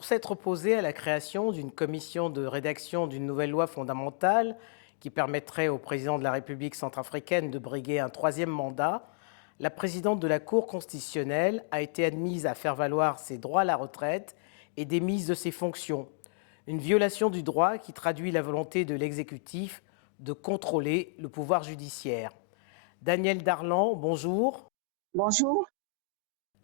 Pour s'être opposé à la création d'une commission de rédaction d'une nouvelle loi fondamentale qui permettrait au président de la République centrafricaine de briguer un troisième mandat, la présidente de la Cour constitutionnelle a été admise à faire valoir ses droits à la retraite et démise de ses fonctions. Une violation du droit qui traduit la volonté de l'exécutif de contrôler le pouvoir judiciaire. Danielle Darlan, bonjour. Bonjour.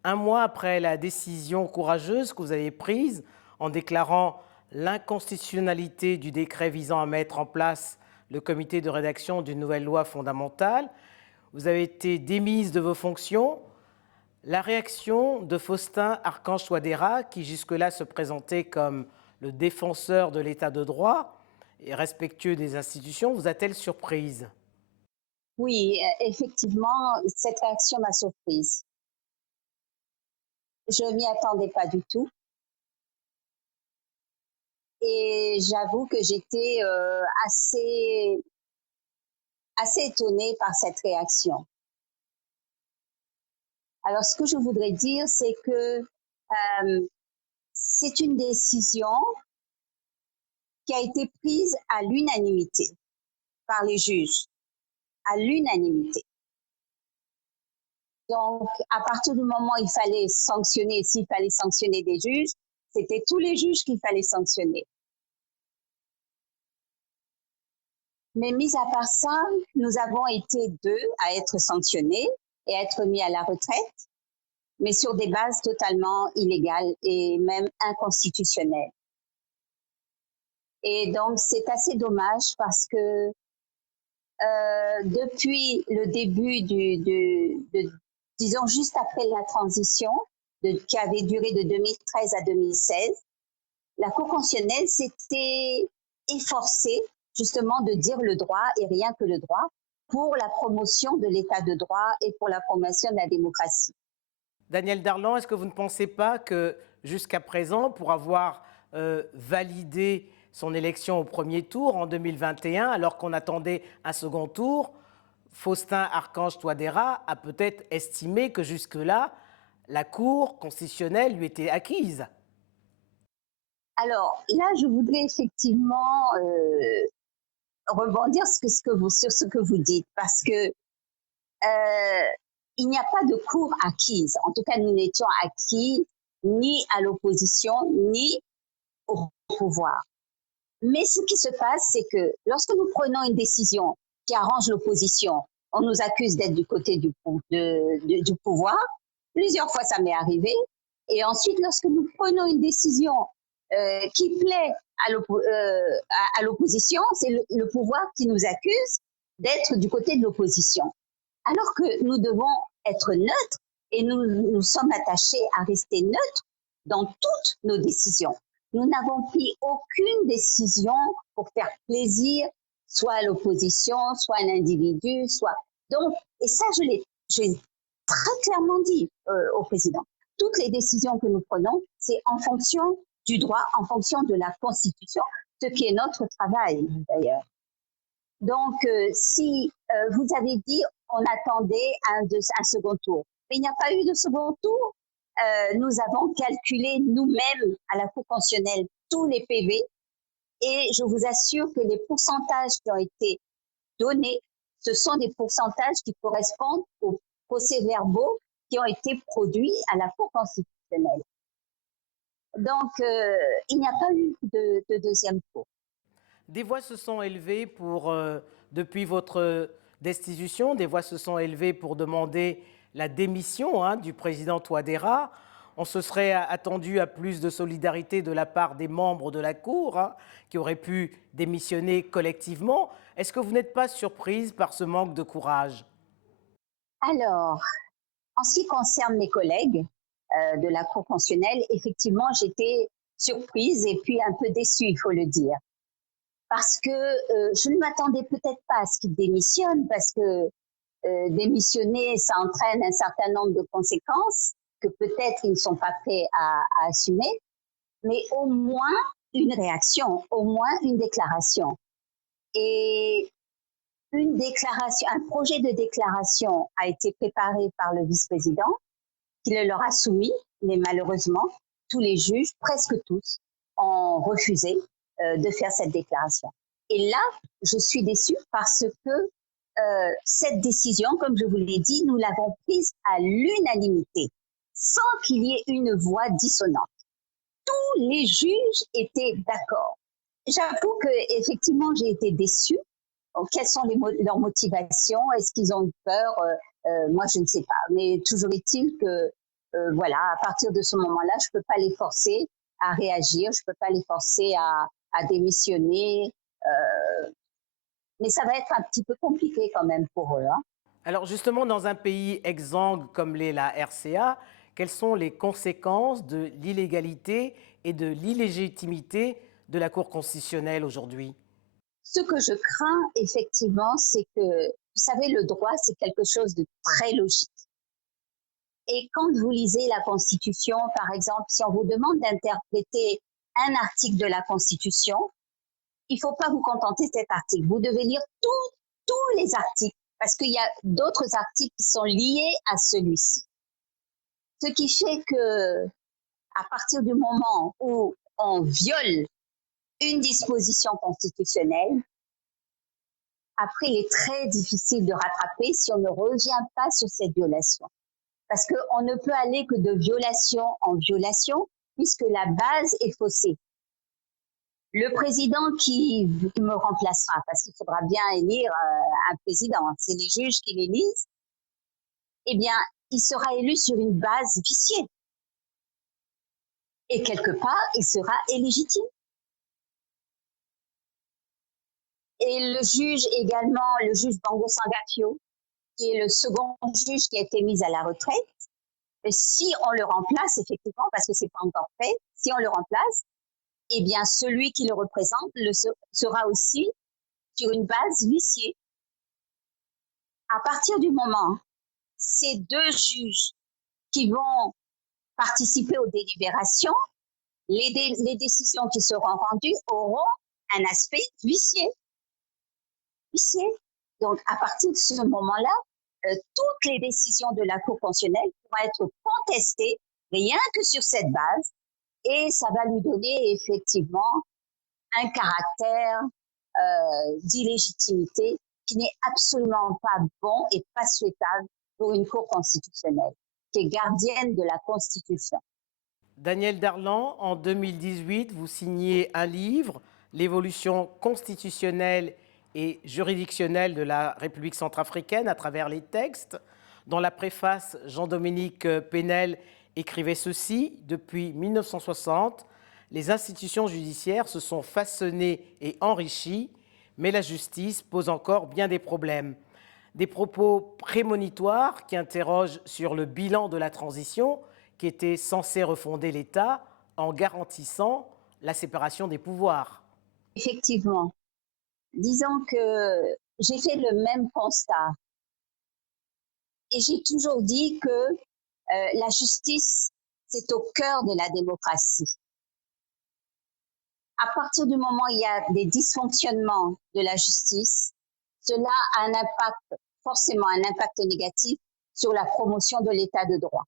Un mois après la décision courageuse que vous avez prise en déclarant l'inconstitutionnalité du décret visant à mettre en place le comité de rédaction d'une nouvelle loi fondamentale, vous avez été démise de vos fonctions. La réaction de Faustin Archange Touadéra, qui jusque-là se présentait comme le défenseur de l'état de droit et respectueux des institutions, vous a-t-elle surprise? Oui, effectivement, cette réaction m'a surprise. Je m'y attendais pas du tout. Et j'avoue que j'étais assez étonnée par cette réaction. Alors, ce que je voudrais dire, c'est que c'est une décision qui a été prise à l'unanimité par les juges, à l'unanimité. Donc, à partir du moment où il fallait sanctionner, s'il fallait sanctionner des juges, c'était tous les juges qu'il fallait sanctionner. Mais mis à part ça, nous avons été deux à être sanctionnés et à être mis à la retraite, mais sur des bases totalement illégales et même inconstitutionnelles. Et donc, c'est assez dommage parce que depuis le début disons juste après la transition, qui avait duré de 2013 à 2016, la Cour constitutionnelle s'était efforcée justement de dire le droit et rien que le droit pour la promotion de l'état de droit et pour la promotion de la démocratie. Danielle Darlan, est-ce que vous ne pensez pas que jusqu'à présent, pour avoir validé son élection au premier tour en 2021, alors qu'on attendait un second tour, Faustin Archange Touadéra a peut-être estimé que jusque-là, la Cour constitutionnelle lui était acquise? Alors là, je voudrais effectivement rebondir sur ce que vous dites, parce que il n'y a pas de cour acquise. En tout cas, nous n'étions acquis ni à l'opposition, ni au pouvoir. Mais ce qui se passe, c'est que lorsque nous prenons une décision qui arrange l'opposition, on nous accuse d'être du côté du pouvoir. Plusieurs fois, ça m'est arrivé. Et ensuite, lorsque nous prenons une décision qui plaît à l'opposition, c'est le pouvoir qui nous accuse d'être du côté de l'opposition. Alors que nous devons être neutres et nous sommes attachés à rester neutres dans toutes nos décisions. Nous n'avons pris aucune décision pour faire plaisir soit à l'opposition, soit à un individu, soit... Donc, et ça, je l'ai très clairement dit au président. Toutes les décisions que nous prenons, c'est en fonction du droit, en fonction de la Constitution, ce qui est notre travail d'ailleurs. Donc, si vous avez dit on attendait un second tour, mais il n'y a pas eu de second tour. Nous avons calculé nous-mêmes à la Cour constitutionnelle tous les PV et je vous assure que les pourcentages qui ont été donnés, ce sont des pourcentages qui correspondent aux procès-verbaux qui ont été produits à la Cour constitutionnelle. Donc, il n'y a pas eu de deuxième tour. Des voix se sont élevées depuis votre destitution, des voix se sont élevées pour demander la démission du président Touadéra. On se serait attendu à plus de solidarité de la part des membres de la Cour qui auraient pu démissionner collectivement. Est-ce que vous n'êtes pas surprise par ce manque de courage? Alors, en ce qui concerne mes collègues de la Cour constitutionnelle, effectivement, j'étais surprise et puis un peu déçue, il faut le dire. Parce que je ne m'attendais peut-être pas à ce qu'ils démissionnent, parce que démissionner, ça entraîne un certain nombre de conséquences que peut-être ils ne sont pas prêts à assumer, mais au moins une réaction, au moins une déclaration. Et une déclaration, un projet de déclaration a été préparé par le vice-président, qui le leur a soumis, mais malheureusement, tous les juges, presque tous, ont refusé de faire cette déclaration. Et là, je suis déçue parce que cette décision, comme je vous l'ai dit, nous l'avons prise à l'unanimité, sans qu'il y ait une voix dissonante. Tous les juges étaient d'accord. J'avoue que effectivement, j'ai été déçue. Quelles sont leurs motivations? Est-ce qu'ils ont eu peur? Moi, je ne sais pas. Mais toujours est-il que, voilà, à partir de ce moment-là, je ne peux pas les forcer à réagir, je ne peux pas les forcer à démissionner. Mais ça va être un petit peu compliqué quand même pour eux. Hein. Alors justement, dans un pays exsangue comme l'est la RCA, quelles sont les conséquences de l'illégalité et de l'illégitimité de la Cour constitutionnelle aujourd'hui? Ce que je crains, effectivement, c'est que, vous savez, le droit, c'est quelque chose de très logique. Et quand vous lisez la Constitution, par exemple, si on vous demande d'interpréter un article de la Constitution, il ne faut pas vous contenter de cet article. Vous devez lire tous les articles, parce qu'il y a d'autres articles qui sont liés à celui-ci. Ce qui fait que, à partir du moment où on viole une disposition constitutionnelle, après, il est très difficile de rattraper si on ne revient pas sur cette violation. Parce qu'on ne peut aller que de violation en violation, puisque la base est faussée. Le président qui me remplacera, parce qu'il faudra bien élire un président, c'est les juges qui l'élisent, eh bien, il sera élu sur une base viciée. Et quelque part, il sera illégitime. Et le juge également, le juge Bango Sangafio, qui est le second juge qui a été mis à la retraite, et si on le remplace effectivement, parce que c'est pas encore fait, si on le remplace, eh bien celui qui le représente sera aussi sur une base viciée. À partir du moment, ces deux juges qui vont participer aux délibérations, les décisions qui seront rendues auront un aspect vicié. Donc, à partir de ce moment-là, toutes les décisions de la Cour constitutionnelle pourront être contestées rien que sur cette base et ça va lui donner effectivement un caractère d'illégitimité qui n'est absolument pas bon et pas souhaitable pour une Cour constitutionnelle qui est gardienne de la Constitution. Daniel Darlan, en 2018, vous signez un livre, L'évolution constitutionnelle et juridictionnelle de la République centrafricaine à travers les textes. Dans la préface, Jean-Dominique Pénel écrivait ceci: depuis 1960, les institutions judiciaires se sont façonnées et enrichies, mais la justice pose encore bien des problèmes. Des propos prémonitoires qui interrogent sur le bilan de la transition qui était censée refonder l'État en garantissant la séparation des pouvoirs. Effectivement, disons que j'ai fait le même constat et j'ai toujours dit que la justice, c'est au cœur de la démocratie. À partir du moment où il y a des dysfonctionnements de la justice, cela a un impact, forcément un impact négatif sur la promotion de l'état de droit.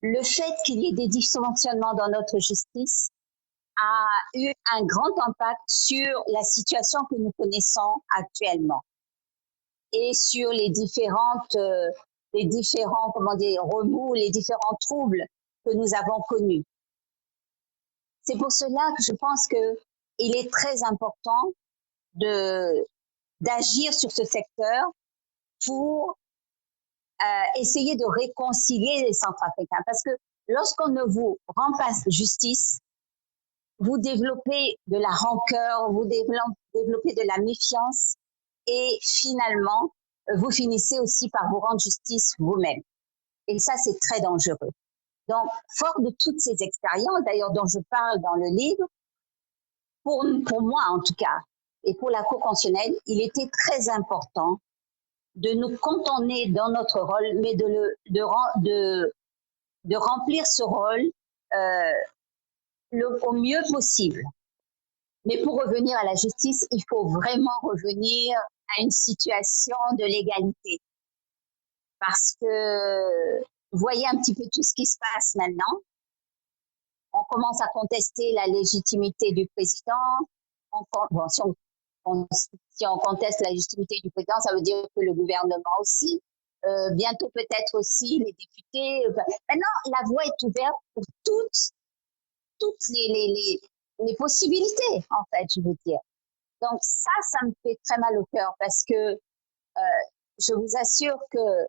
Le fait qu'il y ait des dysfonctionnements dans notre justice a eu un grand impact sur la situation que nous connaissons actuellement et sur les différents remous, les différents troubles que nous avons connus. C'est pour cela que je pense qu'il est très important d'agir sur ce secteur pour essayer de réconcilier les Centrafricains. Parce que lorsqu'on ne vous rend pas justice, vous développez de la rancœur, vous développez de la méfiance et finalement, vous finissez aussi par vous rendre justice vous-même. Et ça, c'est très dangereux. Donc, fort de toutes ces expériences, d'ailleurs dont je parle dans le livre, pour moi en tout cas, et pour la Cour constitutionnelle, il était très important de nous cantonner dans notre rôle, mais de remplir ce rôle au mieux possible. Mais pour revenir à la justice, il faut vraiment revenir à une situation de l'égalité. Parce que vous voyez un petit peu tout ce qui se passe maintenant. on commence à contester la légitimité du président. Bon, si on conteste la légitimité du président, ça veut dire que le gouvernement aussi. Bientôt peut-être aussi les députés. Maintenant, la voie est ouverte pour toutes les possibilités, en fait, je veux dire. Donc ça me fait très mal au cœur parce que je vous assure que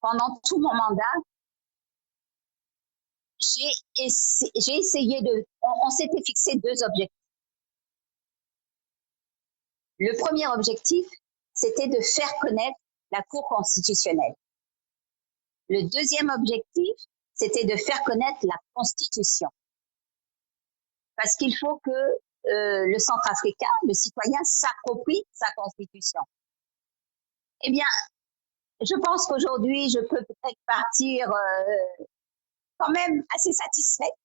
pendant tout mon mandat, j'ai essayé on s'était fixé 2 objectifs. Le premier objectif, c'était de faire connaître la Cour constitutionnelle. Le deuxième objectif, c'était de faire connaître la Constitution. Parce qu'il faut que le Centrafricain, le citoyen, s'approprie sa Constitution. Eh bien, je pense qu'aujourd'hui, je peux peut-être partir quand même assez satisfaite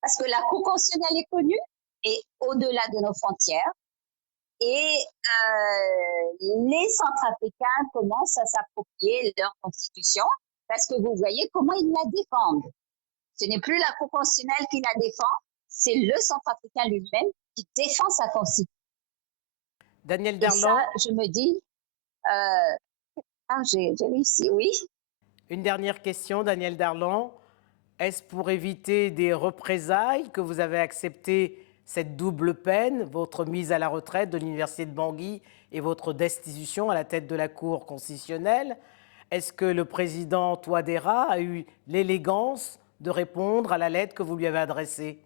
parce que la Cour constitutionnelle est connue et au-delà de nos frontières. Et les Centrafricains commencent à s'approprier leur constitution parce que vous voyez comment ils la défendent. Ce n'est plus la Cour constitutionnelle qui la défend, c'est le Centrafricain lui-même qui défend sa constitution. Danielle Et Darlan. ça, je me dis, j'ai réussi, oui. Une dernière question, Danielle Darlan. Est-ce pour éviter des représailles que vous avez accepté cette double peine, votre mise à la retraite de l'Université de Bangui et votre destitution à la tête de la Cour constitutionnelle? Est-ce que le président Touadéra a eu l'élégance de répondre à la lettre que vous lui avez adressée?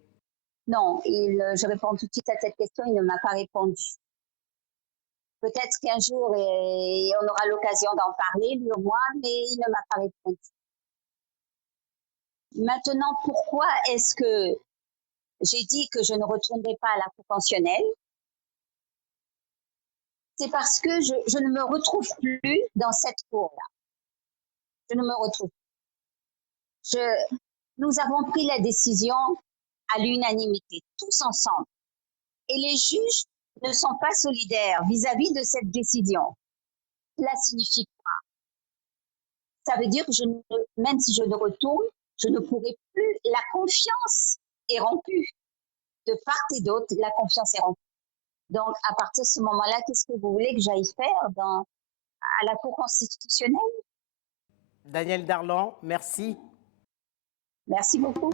Non, je réponds tout de suite à cette question, il ne m'a pas répondu. Peut-être qu'un jour, on aura l'occasion d'en parler, lui ou moi, mais il ne m'a pas répondu. Maintenant, pourquoi est-ce que j'ai dit que je ne retournerai pas à la Cour constitutionnelle? C'est parce que je ne me retrouve plus dans cette cour-là. Je ne me retrouve plus. Nous avons pris la décision à l'unanimité, tous ensemble. Et les juges ne sont pas solidaires vis-à-vis de cette décision. Cela signifie quoi? Ça veut dire que même si je ne retourne, je ne pourrai plus. La confiance est rompue. De part et d'autre, la confiance est rompue. Donc, à partir de ce moment-là, qu'est-ce que vous voulez que j'aille faire à la Cour constitutionnelle? Danielle Darlan, merci. Merci beaucoup.